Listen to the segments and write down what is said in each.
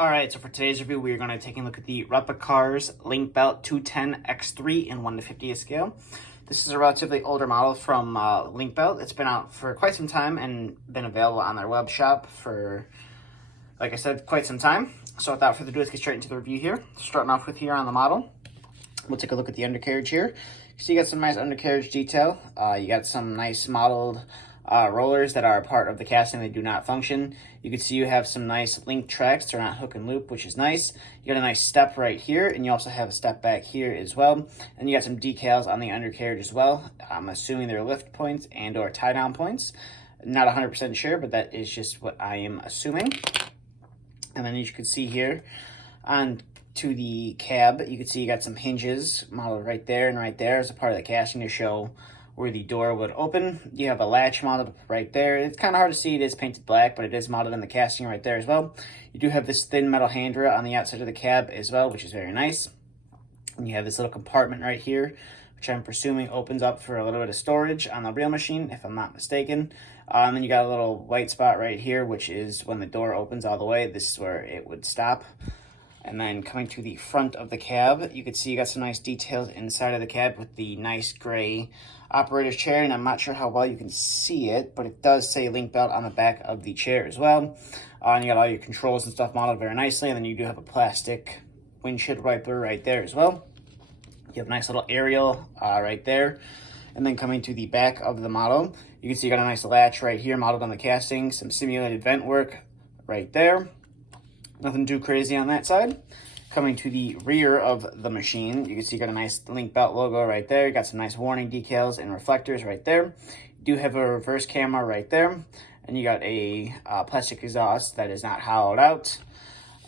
Alright, so for today's review, we're going to take a look at the Replicars Link-Belt 210X3 in 1:50th scale. This is a relatively older model from Link-Belt. It's been out for quite some time and been available on their web shop for, like I said, quite some time. So without further ado, let's get straight into the review here. Starting off with here on the model, we'll take a look at the undercarriage here. So you got some nice undercarriage detail. You got some nice modeled rollers that are a part of the casting. They do not function. You can see you have some nice link tracks. They're not hook and loop, which is nice. You got a nice step right here, and you also have a step back here as well. And you got some decals on the undercarriage as well. I'm assuming they're lift points and or tie down points. Not 100% sure, but that is just what I am assuming. And then as you can see here on to the cab, you can see you got some hinges modeled right there and right there as a part of the casting to show where the door would open. You have a latch modeled right there. It's kind of hard to see. It is painted black, but it is modeled in the casting right there as well. You do have this thin metal handrail on the outside of the cab as well, which is very nice. And you have this little compartment right here, which I'm presuming opens up for a little bit of storage on the real machine, if I'm not mistaken. And then you got a little white spot right here, which is when the door opens all the way. This is where it would stop. And then coming to the front of the cab, you can see you got some nice details inside of the cab with the nice gray operator's chair. And I'm not sure how well you can see it, but it does say Link-Belt on the back of the chair as well. And you got all your controls and stuff modeled very nicely. And then you do have a plastic windshield wiper right there as well. You have a nice little aerial right there. And then coming to the back of the model, you can see you got a nice latch right here modeled on the casting. Some simulated vent work right there. Nothing too crazy on that side. Coming to the rear of the machine, you can see you got a nice Link-Belt logo right there. You got some nice warning decals and reflectors right there. You do have a reverse camera right there. And you got a plastic exhaust that is not hollowed out.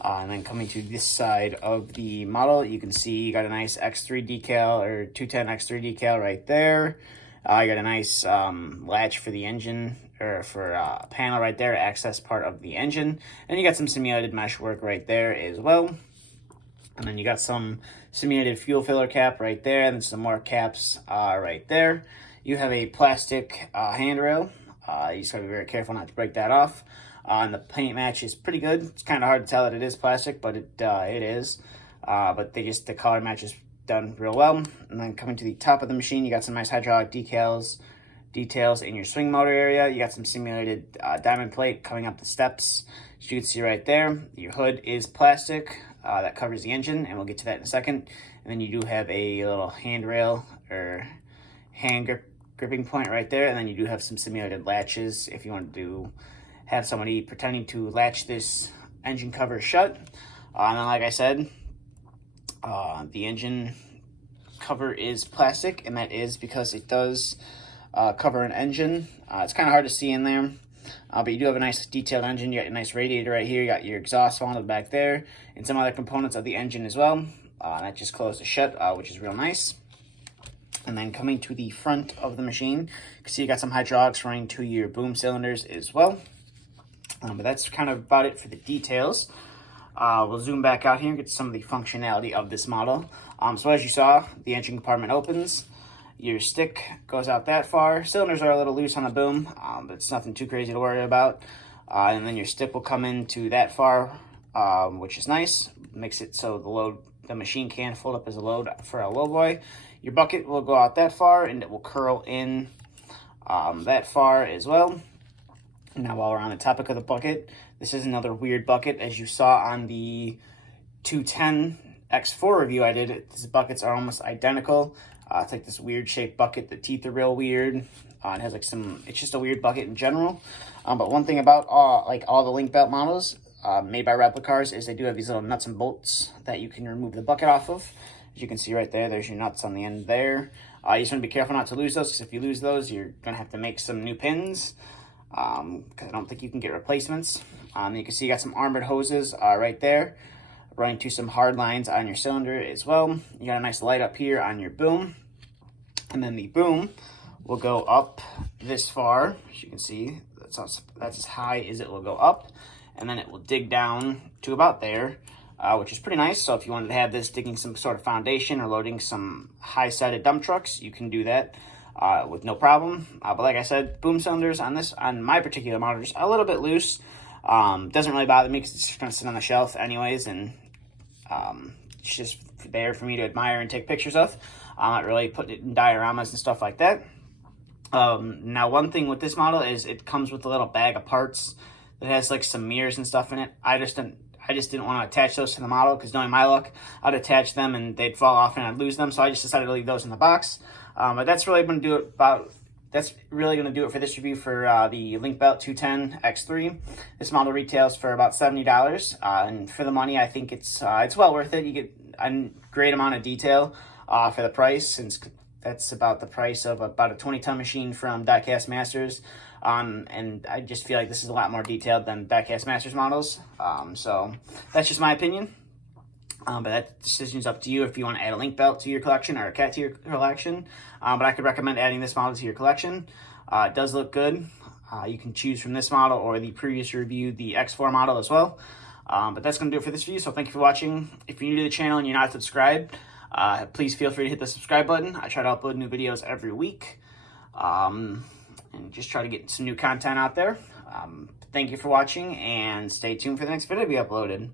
And then coming to this side of the model, you can see you got a nice X3 decal or 210 X3 decal right there. You got a nice latch for the engine, or for a panel right there, access part of the engine. And you got some simulated mesh work right there as well. And then you got some simulated fuel filler cap right there, and some more caps right there. You have a plastic handrail. You just gotta be very careful not to break that off. And the paint match is pretty good. It's kind of hard to tell that it is plastic, but it is. But the color match is done real well. And then coming to the top of the machine, you got some nice hydraulic details in your swing motor area. You got some simulated diamond plate coming up the steps. As you can see right there, your hood is plastic that covers the engine, and we'll get to that in a second. And then you do have a little handrail or hand gripping point right there. And then you do have some simulated latches if you want to have somebody pretending to latch this engine cover shut. And then, like I said, the engine cover is plastic, and that is because it does cover an engine. It's kind of hard to see in there, but you do have a nice detailed engine. You got a nice radiator right here. You got your exhaust mounted back there, and some other components of the engine as well. That just closes shut, which is real nice. And then coming to the front of the machine, you can see you got some hydraulics running to your boom cylinders as well. But that's kind of about it for the details. We'll zoom back out here and get to some of the functionality of this model. So as you saw, the engine compartment opens. Your stick goes out that far. Cylinders are a little loose on the boom, but it's nothing too crazy to worry about. And then your stick will come into that far, which is nice. Makes it so the machine can fold up as a load for a lowboy. Your bucket will go out that far, and it will curl in that far as well. Now, while we're on the topic of the bucket, this is another weird bucket. As you saw on the 210 X4 review I did, these buckets are almost identical. It's like this weird shaped bucket. The teeth are real weird. It has like it's just a weird bucket in general. But one thing about all the Link-Belt models made by Replicars is they do have these little nuts and bolts that you can remove the bucket off of. As you can see right there, there's your nuts on the end there. You just want to be careful not to lose those, because if you lose those, you're going to have to make some new pins. Because I don't think you can get replacements. You can see you got some armored hoses right there, running to some hard lines on your cylinder as well. You got a nice light up here on your boom, and then the boom will go up this far. As you can see, that's as high as it will go up, and then it will dig down to about there, which is pretty nice. So if you wanted to have this digging some sort of foundation or loading some high-sided dump trucks, you can do that with no problem. But like I said, boom cylinders on my particular model are just a little bit loose. Doesn't really bother me because it's just going to sit on the shelf anyways, and it's just there for me to admire and take pictures of. I'm not really putting it in dioramas and stuff like that. Now, one thing with this model is it comes with a little bag of parts that has like some mirrors and stuff in it. I just didn't want to attach those to the model because knowing my luck, I'd attach them and they'd fall off and I'd lose them. So I just decided to leave those in the box. But that's really going to do it for this review for the Link-Belt 210 X3. This model retails for about $70, and for the money, I think it's well worth it. You get a great amount of detail for the price, since that's about the price of about a 20-ton machine from Diecast Masters. And I just feel like this is a lot more detailed than Diecast Masters models. So that's just my opinion. But that decision's up to you if you want to add a Link-Belt to your collection or a cat to your collection. But I could recommend adding this model to your collection. It does look good. You can choose from this model or the previous review, the X4 model as well. But that's going to do it for this video. So thank you for watching. If you're new to the channel and you're not subscribed, please feel free to hit the subscribe button. I try to upload new videos every week. And just try to get some new content out there. Thank you for watching, and stay tuned for the next video to be uploaded.